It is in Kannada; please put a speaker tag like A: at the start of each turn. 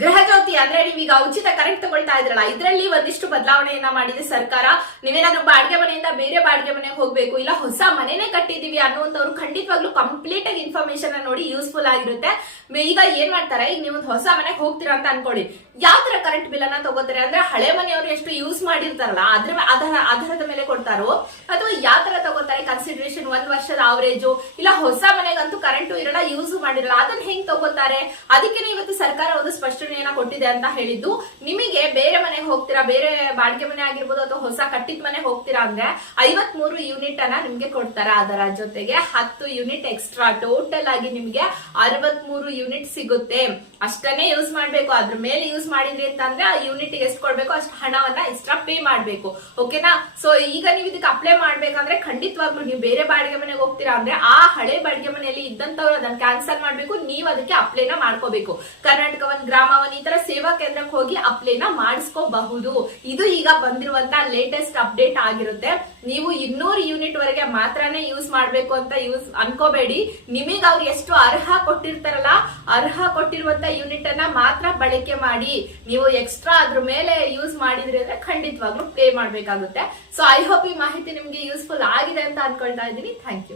A: ಗೃಹ ಜ್ಯೋತಿ ಅಂದ್ರೆ ನೀವೀಗ ಉಚಿತ ಕರೆಂಟ್ ತಗೊಳ್ತಾ ಇದ್ರಲ್ಲ, ಇದರಲ್ಲಿ ಒಂದಿಷ್ಟು ಬದಲಾವಣೆಯನ್ನ ಮಾಡಿದೆ ಸರ್ಕಾರ. ನೀವೇನಾದ್ರೂ ಬಾಡಿಗೆ ಮನೆಯಿಂದ ಬೇರೆ ಬಾಡಿಗೆ ಮನೆಗೆ ಹೋಗ್ಬೇಕು, ಇಲ್ಲ ಹೊಸ ಮನೆನೇ ಕಟ್ಟಿದೀವಿ ಅನ್ನುವಂಥವ್ರು ಖಂಡಿತವಾಗ್ಲೂ ಕಂಪ್ಲೀಟ್ ಆಗಿ ಇನ್ಫಾರ್ಮೇಶನ್ ನೋಡಿ ಯೂಸ್ಫುಲ್ ಆಗಿರುತ್ತೆ. ಈಗ ಏನ್ ಮಾಡ್ತಾರೆ? ಈಗ ನೀವು ಹೊಸ ಮನೆಗೆ ಹೋಗ್ತೀರಾ ಅಂತ ಅನ್ಕೊಳ್ಳಿ. ಯಾವ ತರ ಕರೆಂಟ್ ಬಿಲ್ ಅನ್ನ ತಗೋತಾರೆ? ಅಂದ್ರೆ ಹಳೆ ಮನೆಯವರು ಎಷ್ಟು ಯೂಸ್ ಮಾಡಿರ್ತಾರಲ್ಲ, ಅದ್ರ ಅದರ ಆಧಾರದ ಮೇಲೆ ಕೊಡ್ತಾರೋ? ಅಥವಾ ಯಾವ ತರ ತಗೋತಾರೆ? ಕನ್ಸಿಡರೇಷನ್ ಒಂದ್ ವರ್ಷದ ಅವರೇಜು ಇಲ್ಲ ಹೊಸ ಮನೆಗಂತೂ ಕರೆಂಟ್ ಇರಲ್ಲ ಯೂಸ್ ಮಾಡಿರಲ್ಲ, ಅದನ್ನ ಹೆಂಗ್ ತಗೋತಾರೆ? ಅದಕ್ಕೆ ಇವತ್ತು ಸರ್ಕಾರ ಒಂದು ಸ್ಪಷ್ಟನೆಯನ್ನ ಕೊಟ್ಟಿದೆ ಅಂತ ಹೇಳಿದ್ದು. ನಿಮಗೆ ಬೇರೆ ಮನೆಗೆ ಹೋಗ್ತೀರಾ? ಬೇರೆ ಬಾಡಿಗೆ ಮನೆ ಆಗಿರ್ಬೋದು ಅಥವಾ ಹೊಸ ಕಟ್ಟಿದ ಮನೆ ಹೋಗ್ತೀರಾ ಅಂದ್ರೆ ಐವತ್ ಮೂರು ಯೂನಿಟ್ ಅನ್ನ ನಿಮ್ಗೆ ಕೊಡ್ತಾರೆ ಅದರ ಜೊತೆಗೆ ಹತ್ತು ಯೂನಿಟ್ ಎಕ್ಸ್ಟ್ರಾ ಟೋಟಲ್ ಆಗಿ ನಿಮ್ಗೆ ಅರವತ್ ಮೂರು ಯೂನಿಟ್ ಸಿಗುತ್ತೆ. ಅಷ್ಟನ್ನೇ ಯೂಸ್ ಮಾಡ್ಬೇಕು. ಅದ್ರ ಮೇಲೆ ಯೂಸ್ ಮಾಡಿದ್ರಿ ಅಂತಂದ್ರೆ ಆ ಯೂನಿಟ್ ಎಷ್ಟು ಕೊಡ್ಬೇಕು? ಅಷ್ಟು ಹಣವನ್ನ ಎಕ್ಸ್ಟ್ರಾ ಪೇ ಮಾಡ್ಬೇಕು. ಓಕೆನಾ ಸೊ ಈಗ ನೀವು ಇದಕ್ಕೆ ಅಪ್ಲೈ ಮಾಡ್ಬೇಕಂದ್ರೆ ಖಂಡಿತವಾಗ್ಲೂ ನೀವು ಬೇರೆ ಬಾಡಿಗೆ ಮನೆಗೆ ಹೋಗ್ತೀರಾ ಅಂದ್ರೆ ಆ ಹಳೆ ಬಾಡಿಗೆ ಮನೆಯಲ್ಲಿ ಇದ್ದಂತವ್ರು ಅದನ್ನ ಕ್ಯಾನ್ಸಲ್ ಮಾಡ್ಬೇಕು. ನೀವು ಅದಕ್ಕೆ ಅಪ್ಲೈನ ಮಾಡ್ಕೋಬೇಕು. ಕರ್ನಾಟಕ ಒಂದ್ ಗ್ರಾಮ ಒನ್ ಈ ತರ ಸೇವಾ ಕೇಂದ್ರಕ್ಕೆ ಹೋಗಿ ಅಪ್ಲೈನ ಮಾಡಿಸ್ಕೋಬಹುದು. ಇದು ಈಗ ಬಂದಿರುವಂತ ಲೇಟೆಸ್ಟ್ ಅಪ್ಡೇಟ್ ಆಗಿರುತ್ತೆ. ನೀವು ಇನ್ನೂರು ಯೂನಿಟ್ ವರೆಗೆ ಮಾತ್ರನೇ ಯೂಸ್ ಮಾಡ್ಬೇಕು ಅಂತ ಯೂಸ್ ಅನ್ಕೋಬೇಡಿ. ನಿಮಗೆ ಅವ್ರು ಎಷ್ಟು ಅರ್ಹ ಕೊಟ್ಟಿರ್ತಾರಲ್ಲ ಅರ್ಹ ಕೊಟ್ಟಿರುವಂತ ಯೂನಿಟ್ ಅನ್ನ ಮಾತ್ರ ಬಳಕೆ ಮಾಡಿ ನೀವು ಎಕ್ಸ್ಟ್ರಾ ಅದ್ರ ಮೇಲೆ ಯೂಸ್ ಮಾಡಿದ್ರಿ ಅಂದ್ರೆ ಖಂಡಿತವಾಗ್ಲೂ ಪೇ ಮಾಡ್ಬೇಕಾಗುತ್ತೆ. ಸೊ ಐ ಹೋಪ್ ಈ ಮಾಹಿತಿ ನಿಮ್ಗೆ ಯೂಸ್ಫುಲ್ ಆಗಿದೆ ಅಂತ ಅನ್ಕೊಳ್ತಾ ಇದ್ದೀನಿ. Thank you